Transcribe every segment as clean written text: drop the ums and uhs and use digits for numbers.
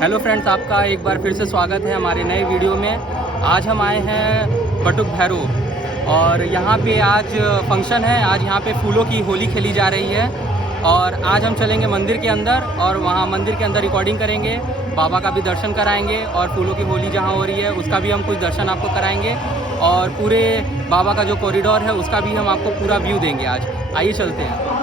Hello friends, आपका एक बार फिर से स्वागत है हमारे नए वीडियो में। आज हम आए हैं बटुक भैरव और यहाँ पे आज फंक्शन है। आज यहाँ पे फूलों की होली खेली जा रही है और आज हम चलेंगे मंदिर के अंदर और वहाँ मंदिर के अंदर रिकॉर्डिंग करेंगे, बाबा का भी दर्शन कराएंगे और फूलों की होली जहाँ हो रही है उसका भी हम कुछ दर्शन आपको कराएंगे और पूरे बाबा का जो कॉरिडोर है उसका भी हम आपको पूरा व्यू देंगे। आज आइए चलते हैं।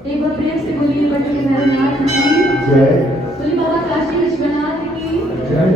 एक बार प्रेम से बोलिए बटुक भैरवनाथ की जय। बोलिए बाबा काशी विश्वनाथ की जय।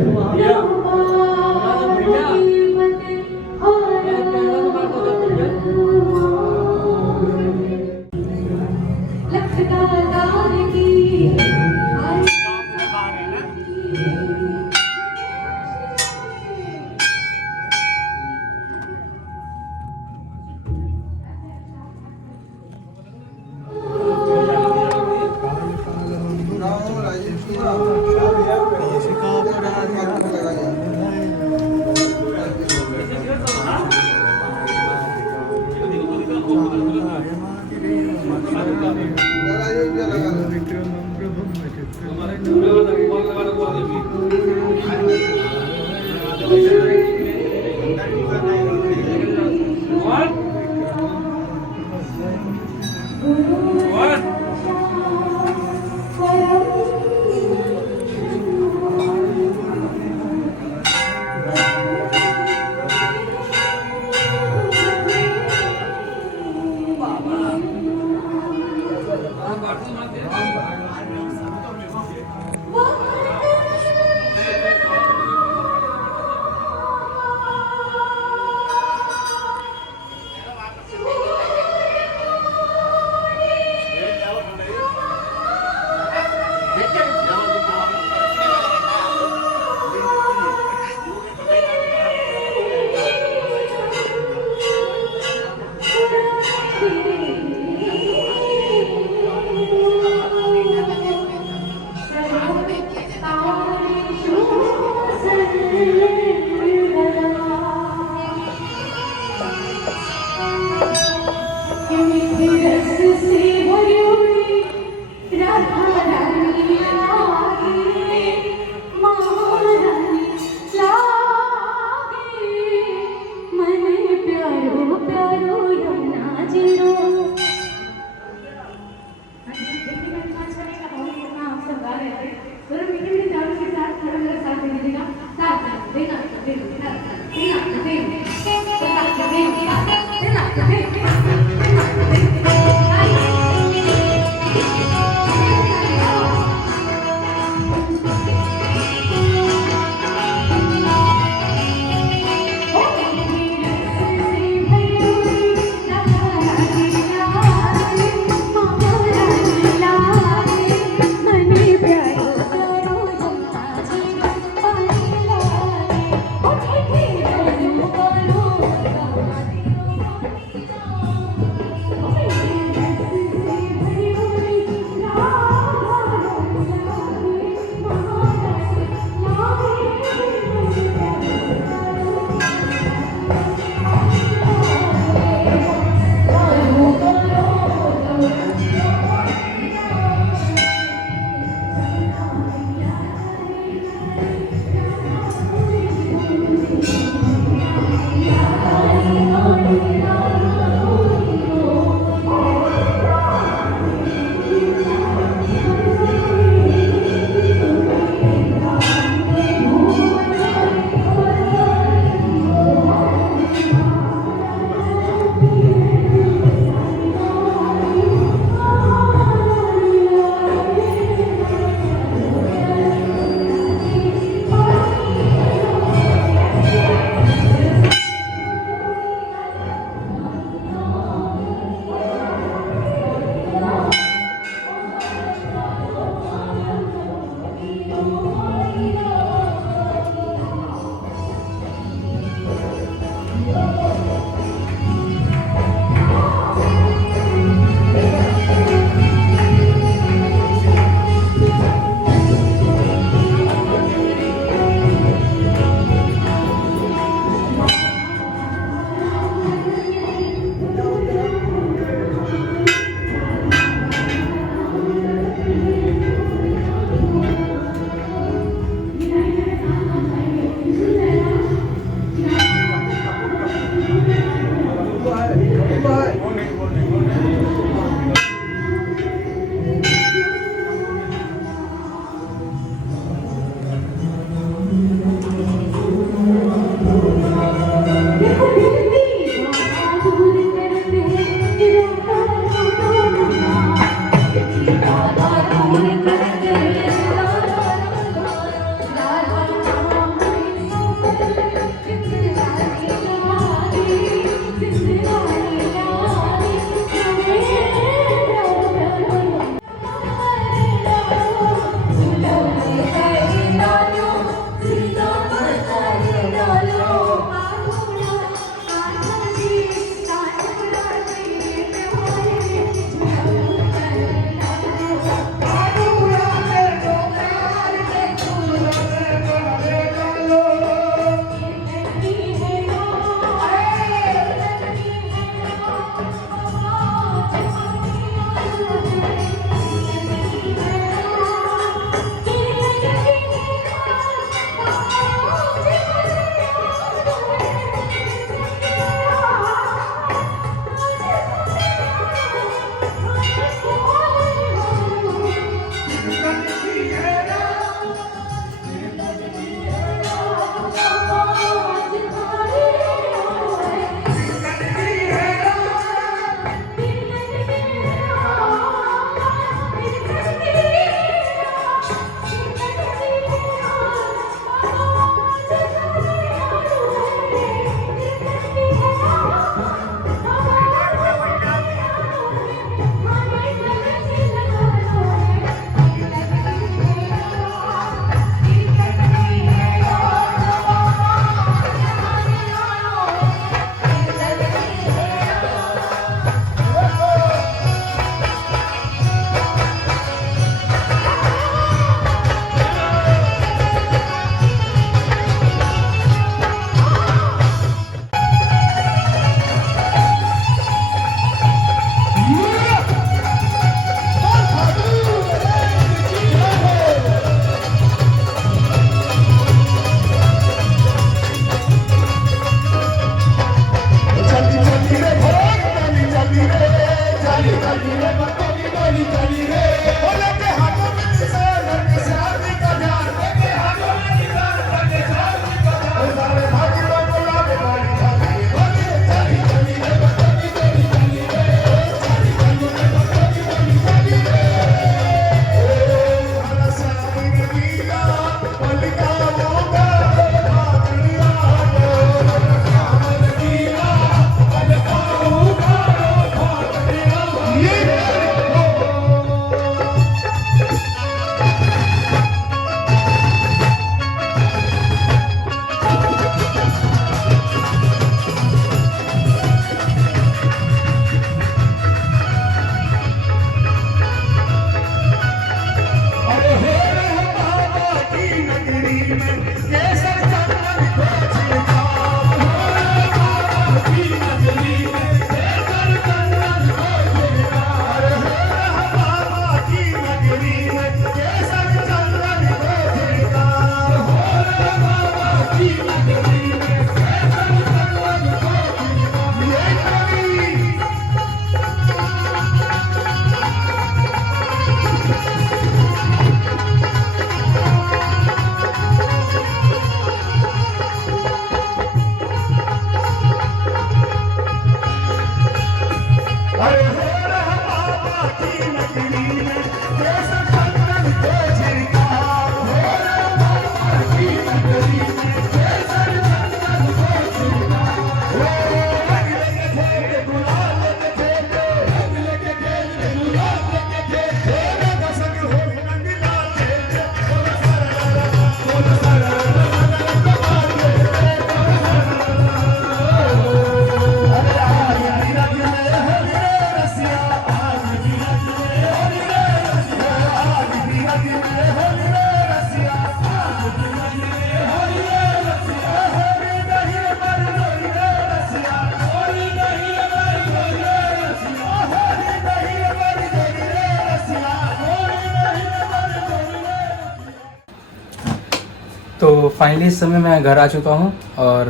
तो फाइनली इस समय मैं घर आ चुका हूँ और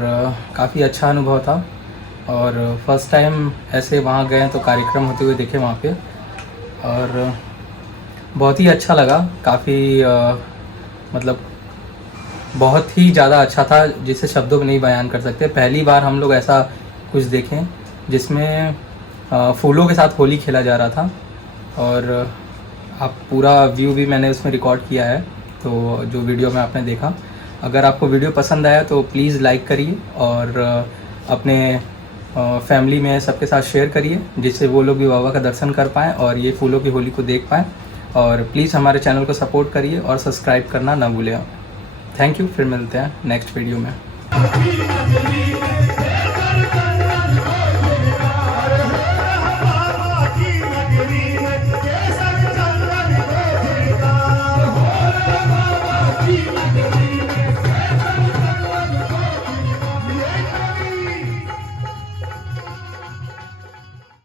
काफ़ी अच्छा अनुभव था। और फर्स्ट टाइम ऐसे वहाँ गए तो कार्यक्रम होते हुए देखे वहाँ पे, और बहुत ही अच्छा लगा। काफ़ी मतलब बहुत ही ज़्यादा अच्छा था, जिसे शब्दों में नहीं बयान कर सकते। पहली बार हम लोग ऐसा कुछ देखें जिसमें फूलों के साथ होली खेला जा रहा था। और आप पूरा व्यू भी मैंने उसमें रिकॉर्ड किया है, तो जो वीडियो में आपने देखा। अगर आपको वीडियो पसंद आया तो प्लीज़ लाइक करिए और अपने फैमिली में सबके साथ शेयर करिए, जिससे वो लोग भी बाबा का दर्शन कर पाएँ और ये फूलों की होली को देख पाएँ। और प्लीज़ हमारे चैनल को सपोर्ट करिए और सब्सक्राइब करना ना भूलें। थैंक यू, फिर मिलते हैं नेक्स्ट वीडियो में।